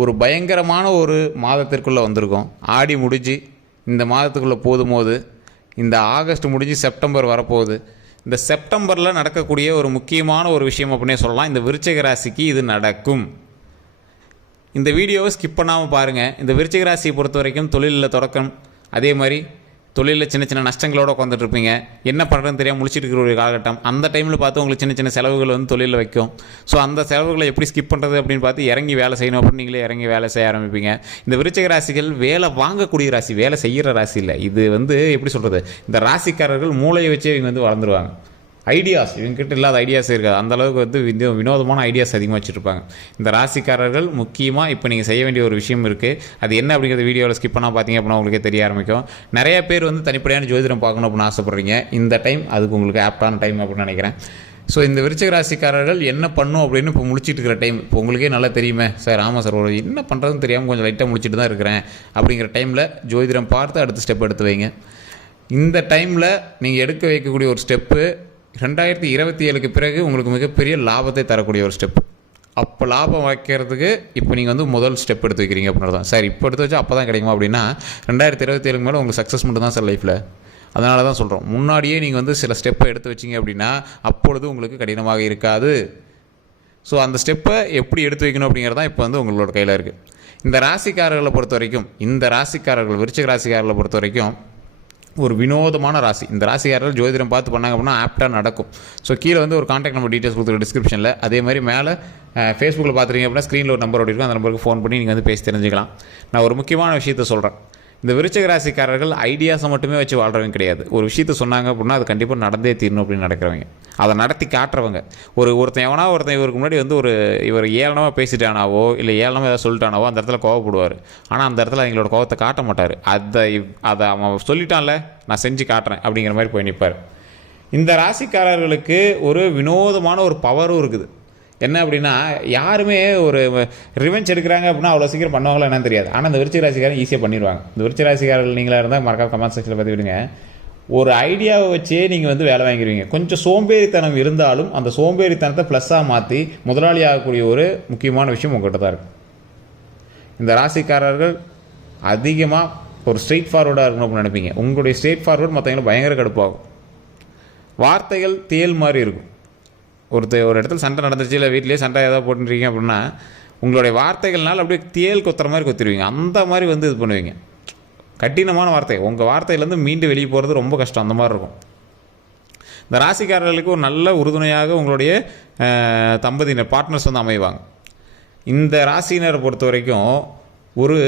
ஒரு பயங்கரமான ஒரு மாதத்திற்குள்ளே வந்திருக்கோம். ஆடி முடிஞ்சு இந்த மாதத்துக்குள்ளே போதும் போது இந்த ஆகஸ்ட் முடிஞ்சு செப்டம்பர் வரப்போகுது. இந்த செப்டம்பரில் நடக்கக்கூடிய ஒரு முக்கியமான ஒரு விஷயம் அப்படின்னே சொல்லலாம். இந்த விருச்சிக ராசிக்கு இது நடக்கும். இந்த வீடியோவை ஸ்கிப் பண்ணாமல் பாருங்கள் இந்த விருச்சிக ராசியை பொறுத்த வரைக்கும் தொழிலில் தொடக்கம். அதே மாதிரி தொழிலில் சின்ன சின்ன நஷ்டங்களோட உட்காந்துட்டு இருப்பீங்க என்ன பண்ணுறதுன்னு தெரியாமல் முழிச்சிட்டு இருக்கிற ஒரு காலகட்டம். அந்த டைமில் பார்த்து உங்களுக்கு சின்ன சின்ன செலவுகள் வந்து தொழிலில் வைக்கும். ஸோ அந்த செலவுகளை எப்படி ஸ்கிப் பண்ணுறது அப்படின்னு பார்த்து இறங்கி வேலை செய்யணும் அப்படின்னு நீங்களே இறங்கி வேலை செய்ய ஆரம்பிப்பீங்க. இந்த விருச்சிக ராசிகள் வேலை வாங்கக்கூடிய ராசி வேலை செய்கிற ராசி இல்லை. இது வந்து எப்படி சொல்கிறது இந்த ராசிக்காரர்கள் மூளையை வச்சு இவங்க வந்து வளர்ந்துருவாங்க. ஐடியாஸ் இவங்ககிட்ட இல்லாத ஐடியாஸ் இருக்காது. அந்தளவுக்கு வந்து வினோ வினோதமான ஐடியாஸ் அதிகமாக வச்சுருப்பாங்க. இந்த ராசிக்காரர்கள் முக்கியமாக இப்போ நீங்கள் செய்ய வேண்டிய ஒரு விஷயம் இருக்குது அது என்ன அப்படிங்கிறத வீடியோவில் ஸ்கிப் பண்ணால் பார்த்தீங்க அப்படின்னா உங்களுக்கே தெரிய ஆரம்பிக்கும். நிறைய பேர் வந்து தனிப்படையான ஜோதிடம் பார்க்கணும் அப்படின்னு ஆசைப்பட்றீங்க. இந்த டைம் அதுக்கு உங்களுக்கு ஆப்டான டைம் அப்படின்னு நினைக்கிறேன். ஸோ இந்த விருச்சிக ராசிக்காரர்கள் என்ன பண்ணும் அப்படின்னு இப்போ முழிச்சிட்டு இருக்கிற டைம் இப்போ உங்களுக்கே நல்லா தெரியுமே. சார் ஆமாம் சார் ஒரு என்ன பண்ணுறதுன்னு தெரியாமல் கொஞ்சம் லைட்டாக முடிச்சுட்டு தான் இருக்கிறேன் அப்படிங்கிற டைமில் ஜோதிடம் பார்த்து அடுத்த ஸ்டெப் எடுத்து வைங்க. இந்த டைமில் நீங்கள் எடுக்க வைக்கக்கூடிய ஒரு ஸ்டெப்பு ரெண்டாயிரத்தி இருபத்தி ஏழுக்கு பிறகு உங்களுக்கு மிகப்பெரிய லாபத்தை தரக்கூடிய ஒரு ஸ்டெப் அப்போ லாபம் வைக்கிறதுக்கு இப்போ நீங்கள் வந்து முதல் ஸ்டெப் எடுத்து வைக்கிறீங்க அப்படின்னு தான் சார் இப்போ எடுத்து வச்சா அப்போ தான் கிடைக்குமா அப்படின்னா ரெண்டாயிரத்தி இருபத்தி ஏழுக்கு மேலே உங்களுக்கு சக்ஸஸ் மட்டும் தான் சார் லைஃப்பில் அதனால தான் சொல்கிறோம் முன்னாடியே நீங்கள் வந்து சில ஸ்டெப்பை எடுத்து வச்சிங்க அப்படின்னா அப்பொழுது உங்களுக்கு கடினமாக இருக்காது. ஸோ அந்த ஸ்டெப்பை எப்படி எடுத்து வைக்கணும் அப்படிங்கிறது தான் இப்போ வந்து உங்களோட கையில் இருக்குது இந்த ராசிக்காரர்களை பொறுத்த வரைக்கும் இந்த ராசிக்காரர்கள் விருச்சிக ராசிக்காரர்களை பொறுத்த வரைக்கும் ஒரு வினோதமான ராசி. இந்த ராசிக்காரர்கள் ஜோதிடம் பார்த்து பண்ணாங்க அப்படின்னா ஆப்டாக நடக்கும். ஸோ கீழே வந்து ஒரு காண்டாக்ட் நம்பர் டீட்டெயில்ஸ் கொடுத்துருக்க டிஸ்கிரிப்ஷனில் அதே மாதிரி மேலே ஃபேஸ்புக்கில் பார்த்துருங்க அப்படின்னா ஸ்க்ரீனில் ஒரு நம்பர் இருக்கும் அந்த நம்பருக்கு ஃபோன் பண்ணி நீங்கள் வந்து பேசி தெரிஞ்சுக்கலாம். நான் ஒரு முக்கியமான விஷயத்த சொல்கிறேன் இந்த விருச்சக ராசிக்காரர்கள் ஐடியாஸை மட்டுமே வச்சு வாழ்கிறவங்க கிடையாது. ஒரு விஷயத்த சொன்னாங்க அப்படின்னா அது கண்டிப்பாக நடந்தே தீரணும் அப்படின்னு நடக்கிறவங்க அதை நடத்தி காட்டுறவங்க. ஒரு ஒருத்தன் எவனா ஒருத்தன் இவருக்கு முன்னாடி வந்து ஒரு இவர் ஏளனமாக பேசிட்டானாவோ இல்லை ஏளனமாக ஏதாவது சொல்லிட்டானாவோ அந்த இடத்துல கோவப்படுவார். ஆனால் அந்த இடத்துல அவங்களோட கோவத்தை காட்ட மாட்டார். அதை அதை அவன் சொல்லிட்டான்ல நான் செஞ்சு காட்டுறேன் அப்படிங்கிற மாதிரி போய் நிற்பார் இந்த ராசிக்காரர்களுக்கு ஒரு வினோதமான ஒரு பவரும் இருக்குது. என்ன அப்படின்னா யாருமே ஒரு ரிவெஞ்ச் எடுக்கிறாங்க அப்படின்னா அவ்வளோ சீக்கிரம் பண்ணுவாங்களோ என்னன்னு தெரியாது. ஆனால் இந்த விருச்சிக ராசிக்காரன் ஈஸியாக பண்ணிடுவாங்க. இந்த விருச்சிக ராசிக்காரர்கள் நீங்களாக இருந்தால் மறக்காம கமெண்ட் செக்ஷனில் பற்றி விடுங்க ஒரு ஐடியாவை வச்சே நீங்கள் வந்து வேலை வாங்கிடுவீங்க. கொஞ்சம் சோம்பேறித்தனம் இருந்தாலும் அந்த சோம்பேறித்தனத்தை ப்ளஸ்ஸாக மாற்றி முதலாளி ஆகக்கூடிய ஒரு முக்கியமான விஷயம் உங்கள்கிட்ட தான் இருக்குது இந்த ராசிக்காரர்கள் அதிகமாக ஒரு ஸ்ட்ரெயிட் ஃபார்வர்டாக இருக்கணும் அப்படின்னு நினைப்பீங்க. உங்களுடைய ஸ்ட்ரெயிட் ஃபார்வர்ட் மற்றவங்களை பயங்கர கடுப்பாகும். வார்த்தைகள் தேல் மாதிரி இருக்கும். ஒருத்தர் ஒரு இடத்துல சண்டை நடந்துச்சு இல்லை வீட்லேயே சண்டை ஏதாவது போட்டுருக்கீங்க அப்படின்னா உங்களுடைய வார்த்தைகள்னால அப்படியே தேல் கொத்துற மாதிரி கொத்திடுவீங்க அந்த மாதிரி வந்து இது பண்ணுவீங்க. கடினமான வார்த்தை. உங்கள் வார்த்தையிலேருந்து மீண்டு வெளியே போகிறது ரொம்ப கஷ்டம். அந்த மாதிரி இருக்கும். இந்த ராசிக்காரர்களுக்கு ஒரு நல்ல உறுதுணையாக உங்களுடைய தம்பதியினர் பார்ட்னர்ஸ் வந்து அமைவாங்க. இந்த ராசியினரை பொறுத்த வரைக்கும் ஒரு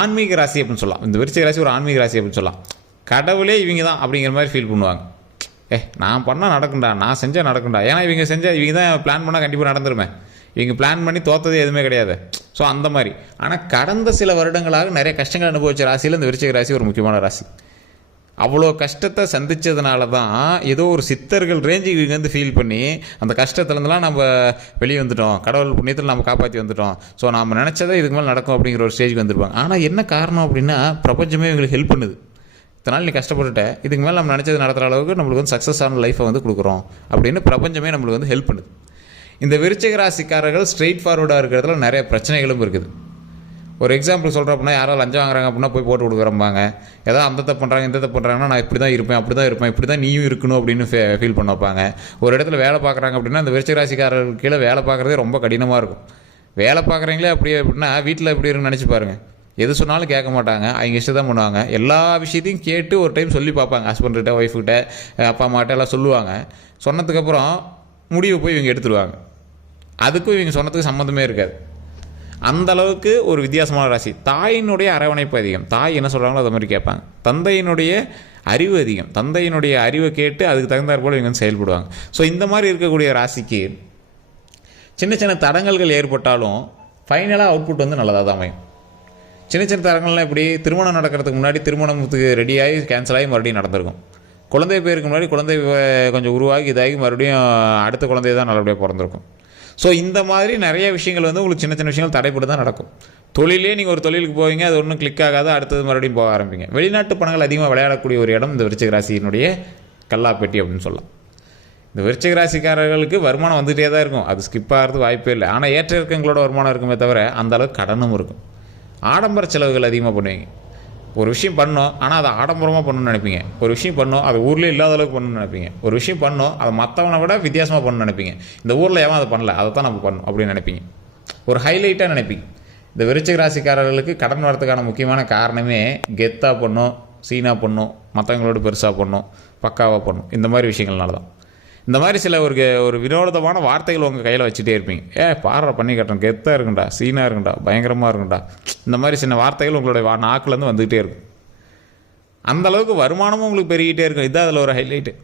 ஆன்மீக ராசி அப்படின்னு சொல்லலாம். இந்த விருச்சிக ராசி ஒரு ஆன்மீக ராசி அப்படின்னு சொல்லலாம். கடவுளே இவங்க தான் அப்படிங்கிற மாதிரி ஃபீல் பண்ணுவாங்க. ஏ நான் பண்ணால் நடக்கும்டா நான் செஞ்சால் நடக்கும்டா. ஏன்னா இவங்க செஞ்சால் இவங்க தான் பிளான் பண்ணால் கண்டிப்பாக நடந்துருமே. இவங்க பிளான் பண்ணி தோத்தது எதுவுமே கிடையாது. ஸோ அந்த மாதிரி. ஆனால் கடந்த சில வருடங்களாக நிறைய கஷ்டங்கள் அனுபவிச்ச ராசியில் இந்த விருச்சிக ராசி ஒரு முக்கியமான ராசி. அவ்வளோ கஷ்டத்தை சந்தித்ததுனால தான் ஏதோ ஒரு சித்தர்கள் ரேஞ்சுக்கு இவங்க வந்து ஃபீல் பண்ணி அந்த கஷ்டத்துலேருந்துலாம் நம்ம வெளியே வந்துட்டோம். கடவுள் புண்ணியத்தில் நம்ம காப்பாற்றி வந்துட்டோம். ஸோ நம்ம நினச்சதை இதுக்கு மேலே நடக்கும் அப்படிங்கிற ஒரு ஸ்டேஜ்க்கு வந்திருப்பாங்க. ஆனால் என்ன காரணம் அப்படின்னா பிரபஞ்சமே இவங்களுக்கு ஹெல்ப் பண்ணுது. இத்தனை நாள் நீ கஷ்டப்பட்டுட்ட இதுக்கு மேலே நம்ம நினச்சது நடத்துகிற அளவுக்கு நம்மளுக்கு வந்து சக்ஸஸான லைஃப்பை வந்து கொடுக்குறோம் அப்படின்னு பிரபஞ்சமே நம்மளுக்கு வந்து ஹெல்ப் பண்ணுது. இந்த விருச்சிக ராசிக்காரர்கள் ஸ்ட்ரெயிட் ஃபார்வர்டாக இருக்கிறதுல நிறைய பிரச்சனைகளும் இருக்குது. ஒரு எக்ஸாம்பிள் சொல்கிறோம் அப்படின்னா யாராவது லஞ்சம் வாங்குறாங்க அப்படின்னா போய் போட்டு கொடுக்குறம்பாங்க. ஏதாவது அந்த தப்பு பண்ணுறாங்க இந்த தப்பு பண்ணுறாங்கன்னா நான் இப்படி தான் இருப்பேன் அப்படி தான் இருப்பேன் இப்படி தான் நீயும் இருக்கணும் அப்படின்னு ஃபீல் பண்ண வைப்பாங்க. ஒரு இடத்துல வேலை பார்க்குறாங்க அப்படின்னா அந்த விருச்சிக ராசிக்காரர்கள் கீழே வேலை பார்க்குறதே ரொம்ப கடினமாக இருக்கும். வேலை பார்க்குறீங்களே அப்படி அப்படின்னா வீட்டில் எப்படி இருக்குன்னு நினச்சி பாருங்கள் எது சொன்னாலும் கேட்க மாட்டாங்க. அவங்க இஷ்டம் தான் பண்ணுவாங்க. எல்லா விஷயத்தையும் கேட்டு ஒரு டைம் சொல்லி பார்ப்பாங்க. ஹஸ்பண்ட்கிட்ட ஒய்ஃப்கிட்ட அப்பா அம்மாட்ட எல்லாம் சொல்லுவாங்க. சொன்னதுக்கப்புறம் முடிவை போய் இவங்க எடுத்துருவாங்க. அதுக்கும் இவங்க சொன்னதுக்கு சம்மந்தமே இருக்காது. அந்த அளவுக்கு ஒரு வித்தியாசமான ராசி. தாயினுடைய அரவணைப்பு அதிகம். தாய் என்ன சொல்கிறாங்களோ அதை மாதிரி கேட்பாங்க. தந்தையினுடைய அறிவு அதிகம். தந்தையினுடைய அறிவை கேட்டு அதுக்கு தகுந்தாற் போல் இவங்க வந்து செயல்படுவாங்க. ஸோ இந்த மாதிரி இருக்கக்கூடிய ராசிக்கு சின்ன சின்ன தடங்கல்கள் ஏற்பட்டாலும் ஃபைனலாக அவுட்புட் வந்து நல்லதாக தான் அமையும். சின்ன சின்ன தரங்கள்லாம் எப்படி திருமணம் நடக்கிறதுக்கு முன்னாடி திருமணத்துக்கு ரெடியாகி கேன்சல் ஆகி மறுபடியும் நடந்திருக்கும். குழந்தை பேருக்கு முன்னாடி குழந்தை கொஞ்சம் உருவாகி இதாகி மறுபடியும் அடுத்த குழந்தை தான் நல்லபடியாக பிறந்திருக்கும். ஸோ இந்த மாதிரி நிறைய விஷயங்கள் வந்து உங்களுக்கு சின்ன சின்ன விஷயங்கள் தடைப்பட்டு தான் நடக்கும். தொழிலே நீங்கள் ஒரு தொழிலுக்கு போவீங்க அது ஒன்றும் கிளிக் ஆகாது அடுத்தது மறுபடியும் போக ஆரம்பிங்க. வெளிநாட்டு பணங்கள் அதிகமாக விளையாடக்கூடிய ஒரு இடம் இந்த விருச்சிக ராசியினுடைய கல்லாப்பெட்டி அப்படின்னு சொல்லலாம். இந்த விருச்சிக ராசிக்காரர்களுக்கு வருமானம் வந்துகிட்டே தான் இருக்கும். அது ஸ்கிப் ஆகிறது வாய்ப்பே இல்லை. ஆனால் ஏற்ற இறக்கங்களோட வருமானம் இருக்குமே தவிர அந்த அளவுக்கு கடனும் இருக்கும். ஆடம்பர செலவுகள் அதிகமாக பண்ணுவீங்க. ஒரு விஷயம் பண்ணோம் ஆனால் அதை ஆடம்பரமாக பண்ணணும்னு நினைப்பீங்க. ஒரு விஷயம் பண்ணோம் அது ஊர்லேயே இல்லாத அளவுக்கு பண்ணணும்னு நினைப்பீங்க. ஒரு விஷயம் பண்ணோம் அதை மற்றவனை விட வித்தியாசமாக பண்ணணும்னு நினைப்பீங்க. இந்த ஊரில் ஏன் அதை பண்ணல அதை தான் நம்ம பண்ணணும் அப்படின்னு நினைப்பீங்க. ஒரு ஹைலைட்டாக நினைப்பீங்க. இந்த விருச்சிக ராசிக்காரர்களுக்கு கடன் வரத்துக்கான முக்கியமான காரணமே கெத்தாக பண்ணும் சீனாக பண்ணும் மற்றவங்களோட பெருசாக பண்ணும் பக்காவாக பண்ணும். இந்த மாதிரி விஷயங்கள்னால தான் இந்த மாதிரி சில ஒரு ஒரு வினோதமான வார்த்தைகள் உங்கள் கையில் வச்சுட்டே இருப்பீங்க. ஏ பாடுற பண்ணி கட்டணும் கெத்தாக இருக்குண்டா சீனாக இருக்குண்டா பயங்கரமாக இருக்குண்டா இந்த மாதிரி சின்ன வார்த்தைகள் உங்களுடைய வா நாக்குலேருந்து வந்துக்கிட்டே இருக்கும். அந்த அளவுக்கு வருமானமும் உங்களுக்கு பெருகிட்டே இருக்கும். இதுதான் அதில் ஒரு ஹைலைட்டு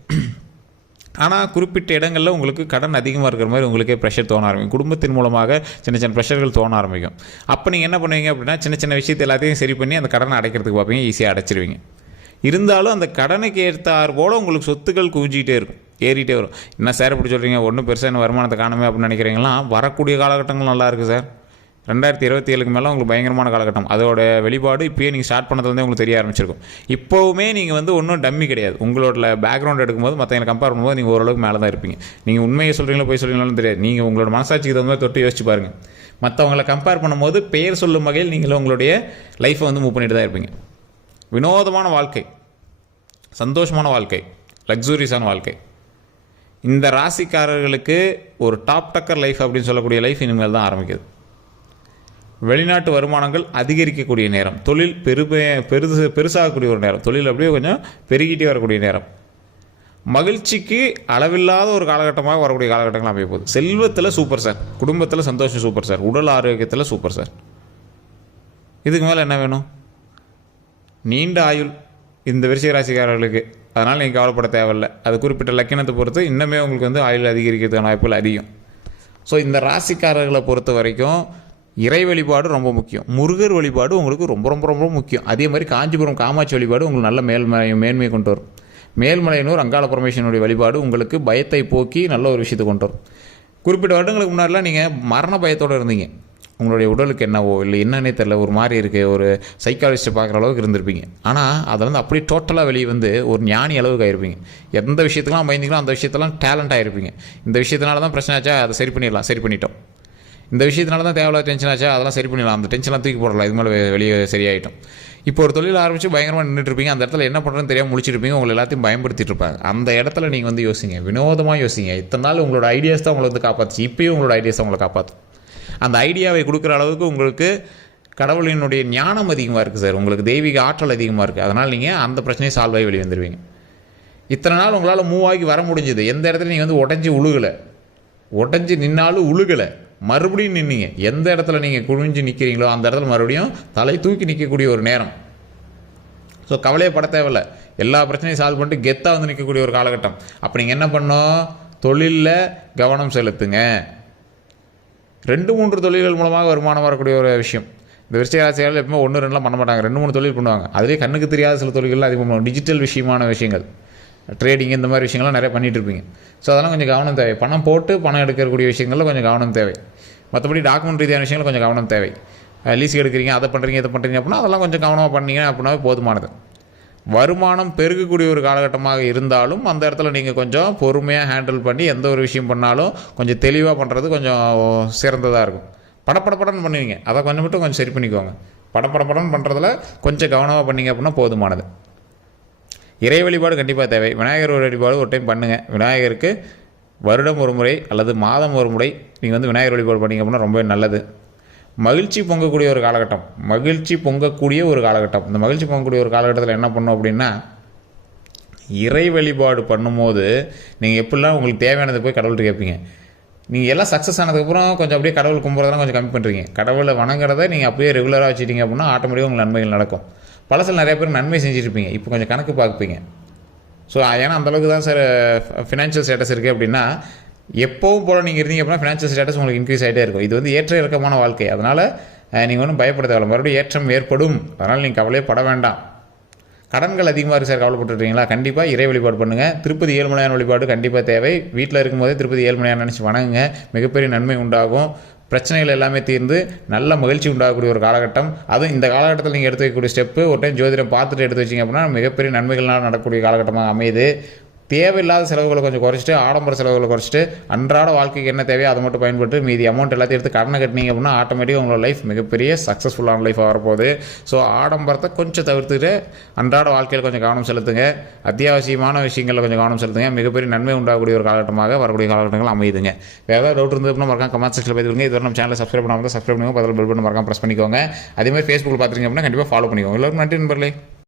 ஆனால் குறிப்பிட்ட இடங்களில் உங்களுக்கு கடன் அதிகமாக இருக்கிற மாதிரி உங்களுக்கே ப்ரெஷர் தோண ஆரம்பிக்கும். குடும்பத்தின் மூலமாக சின்ன சின்ன ப்ரெஷர்கள் தோண ஆரம்பிக்கும். அப்போ நீங்கள் என்ன பண்ணுவீங்க அப்படின்னா சின்ன சின்ன விஷயத்தை எல்லாத்தையும் சரி பண்ணி அந்த கடனை அடைக்கிறதுக்கு பார்ப்பீங்க. ஈஸியாக அடைச்சிருவீங்க. இருந்தாலும் அந்த கடனுக்கு ஏற்றார் போல் உங்களுக்கு சொத்துக்கள் குவிஞ்சிக்கிட்டே இருக்கும். ஏறிட்டே வரும். என்ன சார் இப்படி சொல்கிறீங்க ஒன்றும் பெருசாக என்ன வருமானத்தை காணுமே அப்படின்னு நினைக்கிறீங்களா? வரக்கூடிய காலகட்டங்கள் நல்லா இருக்குது சார் ரெண்டாயிரத்தி இருபத்தி ஏழுக்கு மேலே உங்களுக்கு பயங்கரமான காலகட்டம். அதோட வெளிப்பாடு இப்போயே நீங்கள் ஸ்டார்ட் பண்ணதுலேருந்தே உங்களுக்கு தெரிய ஆரம்பிச்சிருக்கும். இப்போவுமே நீங்கள் வந்து ஒன்றும் டம்மி கிடையாது. உங்களோட பேக்ரவுண்ட் எடுக்கும்போது மற்றவங்களை கம்பேர் பண்ணும்போது நீங்கள் ஓரளவுக்கு மேலே தான் இருப்பீங்க. நீங்கள் உண்மையை சொல்கிறீங்களோ போய் சொல்கிறீங்களோ தெரியாது. நீங்கள் உங்களோட மனசாட்சிக்கு தகுந்த மாதிரி தொட்டு யோசிச்சு பாருங்கள் மற்றவங்களை கம்பேர் பண்ணும்போது பெயர் சொல்லும் வகையில் நீங்கள் உங்களுடைய லைஃப்பை வந்து மூவ் பண்ணிட்டு தான் இருப்பீங்க. வினோதமான வாழ்க்கை. சந்தோஷமான வாழ்க்கை. லக்ஸூரியஸான வாழ்க்கை. இந்த ராசிக்காரர்களுக்கு ஒரு டாப் டக்கர் லைஃப் அப்படின்னு சொல்லக்கூடிய லைஃப் இனிமேல் தான் ஆரம்பிக்குது. வெளிநாட்டு வருமானங்கள் அதிகரிக்கக்கூடிய நேரம். தொழில் பெருமை பெருசு பெருசாகக்கூடிய ஒரு நேரம். தொழில் அப்படியே கொஞ்சம் பெருகிட்டே வரக்கூடிய நேரம். மகிழ்ச்சிக்கு அளவில்லாத ஒரு காலகட்டமாக வரக்கூடிய காலகட்டங்கள் அமைய போகுது. செல்வத்தில் சூப்பர் சார் குடும்பத்தில் சந்தோஷம் சூப்பர் சார் உடல் ஆரோக்கியத்தில் சூப்பர் சார் இதுக்கு மேலே என்ன வேணும்? நீண்ட ஆயுள் இந்த விருச்சிக ராசிக்காரர்களுக்கு. அதனால் நீங்கள் கவலைப்பட தேவையில்லை. அது குறிப்பிட்ட லக்கினத்தை பொறுத்து இன்னுமே உங்களுக்கு வந்து ஆயுள் அதிகரிக்கிறதுக்கான வாய்ப்புகள் அதிகம். ஸோ இந்த ராசிக்காரர்களை பொறுத்த வரைக்கும் இறை வழிபாடு ரொம்ப முக்கியம். முருகர் வழிபாடு உங்களுக்கு ரொம்ப ரொம்ப ரொம்ப முக்கியம். அதே மாதிரி காஞ்சிபுரம் காமாட்சி வழிபாடு உங்களுக்கு நல்ல மேல்மை மேன்மையை கொண்டு வரும். மேல்மலையனூர் அங்காள பரமேஸ்வரனுடைய வழிபாடு உங்களுக்கு பயத்தை போக்கி நல்ல ஒரு விஷயத்தை கொண்டு வரும். குறிப்பிட்ட வருடங்களுக்கு முன்னாடிலாம் நீங்கள் மரண பயத்தோடு இருந்தீங்க. உங்களுடைய உடலுக்கு என்னவோ இல்லை என்னன்னே தெரில ஒரு மாதிரி இருக்குது ஒரு சைக்காலஜிஸ்ட்டை பார்க்குற அளவுக்கு இருந்திருப்பீங்க. ஆனால் அதை வந்து அப்படி டோட்டலாக வெளியே வந்து ஒரு ஞானி அளவுக்கு ஆயிருப்பீங்க. எந்த விஷயத்துக்கெல்லாம் பயந்தீங்களோ அந்த விஷயத்தெல்லாம் டேலண்ட் ஆகிருப்பீங்க இந்த விஷயத்தினால தான் பிரச்சனை ஆச்சா அதை சரி பண்ணிடலாம் சரி பண்ணிட்டோம். இந்த விஷயத்தினால தான் தேவையில்லாத டென்ஷன் ஆச்சா அதெல்லாம் சரி பண்ணிடலாம். அந்த டென்ஷன்லாம் தூக்கி போடலாம் இது மேலே வெளியே சரியாயிட்டோம். இப்போ ஒரு தொழில் ஆரம்பித்து பயங்கரமாக நின்றுட்டு இருப்பீங்க. அந்த இடத்துல என்ன பண்ணுறதுன்னு தெரியாமல் முடிச்சிருப்பீங்க உங்களை எல்லாத்தையும் பயன்படுத்திட்டு இருப்பாங்க. அந்த இடத்துல நீங்கள் வந்து யோசிங்க வினோதமாக யோசிங்க. இத்தனை நாள் உங்களோட ஐடியாஸ் தான் உங்களை வந்து காப்பாற்றுச்சு இப்போயும் உங்களோட ஐடியாஸ் தான் உங்களை காப்பாற்றும் அந்த ஐடியாவை கொடுக்குற அளவுக்கு உங்களுக்கு கடவுளினுடைய ஞானம் அதிகமாக இருக்குது சார். உங்களுக்கு தெய்வீக ஆற்றல் அதிகமாக இருக்குது அதனால் நீங்கள் அந்த பிரச்சனையை சால்வ் ஆகி வெளியே வந்துடுவீங்க இத்தனை நாள் உங்களால் மூவ் ஆகி வர முடிஞ்சது. எந்த இடத்துல நீங்கள் வந்து உடஞ்சி உழுகலை? உடஞ்சி நின்னாலும் உழுகலை. மறுபடியும் நின்னீங்க. எந்த இடத்துல நீங்கள் குனிஞ்சு நிற்கிறீங்களோ அந்த இடத்துல மறுபடியும் தலை தூக்கி நிற்கக்கூடிய ஒரு நேரம். ஸோ கவலையே பட தேவையில்ல. எல்லா பிரச்சனையும் சால்வ் பண்ணிட்டு கெத்தாக வந்து நிற்கக்கூடிய ஒரு காலகட்டம். அப்போ நீங்கள் என்ன பண்ணோம் தொழிலில் கவனம் செலுத்துங்க. ரெண்டு மூன்று தொழில்கள் மூலமாக வருமானம் வரக்கூடிய ஒரு விஷயம். இந்த விருச்சிகராசியால் எப்பவுமே ஒன்று ரெண்டுலாம் பண்ண மாட்டாங்க. ரெண்டு மூணு தொழில் பண்ணுவாங்க. அதுலேயே கண்ணுக்கு தெரியாத சில தொழில்கள் அதிகம் பண்ணுவாங்க. டிஜிட்டல் விஷயமான விஷயங்கள். ட்ரேடிங் இந்த மாதிரி விஷயங்கள்லாம் நிறைய பண்ணிட்டு இருப்பீங்க. ஸோ அதெல்லாம் கொஞ்சம் கவனம் தேவை. பணம் போட்டு பணம் எடுக்கக்கூடிய விஷயங்களில் கொஞ்சம் கவனம் தேவை. மற்றபடி டாக்குமெண்ட் ரீதியான விஷயங்கள் கொஞ்சம் கவனம் தேவை. லீஸ் எடுக்கிறீங்க அதை பண்ணுறீங்க இதை பண்ணுறீங்க அப்படின்னா அதெல்லாம் கொஞ்சம் கவனமாக பண்ணீங்க அப்படின்னா போதுமானது. வருமானம் பெருகக்கூடிய ஒரு காலகட்டமாக இருந்தாலும் அந்த இடத்துல நீங்கள் கொஞ்சம் பொறுமையாக ஹேண்டில் பண்ணி எந்த ஒரு விஷயம் பண்ணாலும் கொஞ்சம் தெளிவாக பண்ணுறது கொஞ்சம் சிறந்ததாக இருக்கும். படப்படப்படன்னு பண்ணுவீங்க. அதை கொஞ்சம் மட்டும் கொஞ்சம் சரி பண்ணிக்கோங்க. படப்படப்படன்னு பண்ணுறதுல கொஞ்சம் கவனமாக பண்ணீங்க அப்படின்னா போதுமானது. இறை வழிபாடு கண்டிப்பாக தேவை. விநாயகர் வழிபாடு ஒரு டைம் பண்ணுங்கள் விநாயகருக்கு வருடம் ஒரு முறை அல்லது மாதம் ஒரு முறை நீங்கள் வந்து விநாயகர் வழிபாடு பண்ணீங்க அப்படின்னா ரொம்ப நல்லது. மகிழ்ச்சி பொங்கக்கூடிய ஒரு காலகட்டம். மகிழ்ச்சி பொங்கக்கூடிய ஒரு காலகட்டம். இந்த மகிழ்ச்சி பொங்கக்கூடிய ஒரு காலகட்டத்தில் என்ன பண்ணோம் அப்படின்னா இறை வழிபாடு பண்ணும்போது நீங்கள் எப்படிலாம் உங்களுக்கு தேவையானதை போய் கடவுள்கிட்ட கேட்பீங்க. நீங்கள் எல்லாம் சக்ஸஸ் ஆனதுக்கப்புறம் கொஞ்சம் அப்படியே கடவுள் கும்புறதெல்லாம் கொஞ்சம் கம்மி பண்ணுறீங்க கடவுளை வணங்குறத நீங்கள் அப்படியே ரெகுலராக வச்சுட்டீங்க அப்படின்னா ஆட்டோமேட்டிக்காக உங்களுக்கு நன்மைகள் நடக்கும். பழசில் நிறைய பேர் நன்மை செஞ்சுருப்பீங்க இப்போ கொஞ்சம் கணக்கு பார்ப்பீங்க. ஸோ ஏன்னா அந்தளவுக்கு தான் சார் ஃபினான்ஷியல் ஸ்டேட்டஸ் இருக்குது அப்படின்னா எப்போவும் போல் நீங்கள் இருந்தீங்க அப்படின்னா ஃபினான்ஷியல் ஸ்டேட்டஸ் உங்களுக்கு இன்க்ரீஸ் ஆகிட்டே இருக்கும். இது வந்து ஏற்ற இறக்கமான வாழ்க்கை. அதனால் நீங்கள் ஒன்றும் பயப்பட தேவையில்ல மறுபடியும் ஏற்றம் ஏற்படும். அதனால் நீங்கள் கவலையே பட வேண்டாம். கடன்கள் அதிகமாக இருக்குது சார் கவலைப்பட்டுருக்கீங்களா? கண்டிப்பாக இறை வழிபாடு பண்ணுங்கள் திருப்பதி ஏழுமலையான வழிபாடு கண்டிப்பாக தேவை. வீட்டில் இருக்கும்போதே திருப்பதி ஏழுமலையான நினச்சி வணங்குங்க. மிகப்பெரிய நன்மை உண்டாகும். பிரச்சனைகள் எல்லாமே தீர்ந்து நல்ல மகிழ்ச்சி உண்டாகக்கூடிய ஒரு காலகட்டம். அதுவும் இந்த காலகட்டத்தில் நீங்கள் எடுத்து வைக்கக்கூடிய ஸ்டெப்பு ஒரு டைம் ஜோதிடம் பார்த்துட்டு எடுத்து வச்சிங்க அப்படின்னா மிகப்பெரிய நன்மைகள்லாம் நடக்கக்கூடிய காலகட்டமாக அமையுது. தேவையில்லாத செலவுகளை கொஞ்சம் குறைச்சிட்டு ஆடம்பர செலவுகளை குறைச்சிட்டு அன்றாட வாழ்க்கைக்கு என்ன தேவையோ அதை மட்டும் பயன்பட்டு மீதி அமௌண்ட் எல்லாத்தையும் எடுத்து கடனை கட்டினீங்க அப்படின்னா ஆட்டோமேட்டிக்காக உங்களோட லைஃப் மிகப்பெரிய சக்ஸஸ்ஃபுல்லான லைஃபாக வரப்போகுது. ஸோ ஆடம்பரத்தை கொஞ்சம் தவிர்த்துட்டு அன்றாட வாழ்க்கையில் கொஞ்சம் கவனம் செலுத்துங்க. அத்தியாவசியமான விஷயங்களில் கொஞ்சம் கவனம் செலுத்துங்க. மிகப்பெரிய நன்மை உண்டாகக்கூடிய ஒரு காலகட்டமாக வரக்கூடிய காலகட்டங்கள் அமையுதுங்க. வேறு ஏதாவது டவுட் இருந்தது அப்படின்னா மறக்காம கமெண்ட் செக்ஷனில் பதிவுங்க இதுவரை நம்ம சேனலை சப்ஸ்கிரைப் பண்ணாமல் சப்ஸ்கிரைப் பண்ணுங்க. பதில் பெல் பண்ணி மறக்காம ப்ரெஸ் பண்ணிக்கோங்க. அதே மாதிரி ஃபேஸ்புக்கில் பார்த்துருங்க அப்படின்னா கண்டிப்பாக ஃபாலோ பண்ணிக்கோங்க. எல்லோரும் நன்றி நண்பர்களே.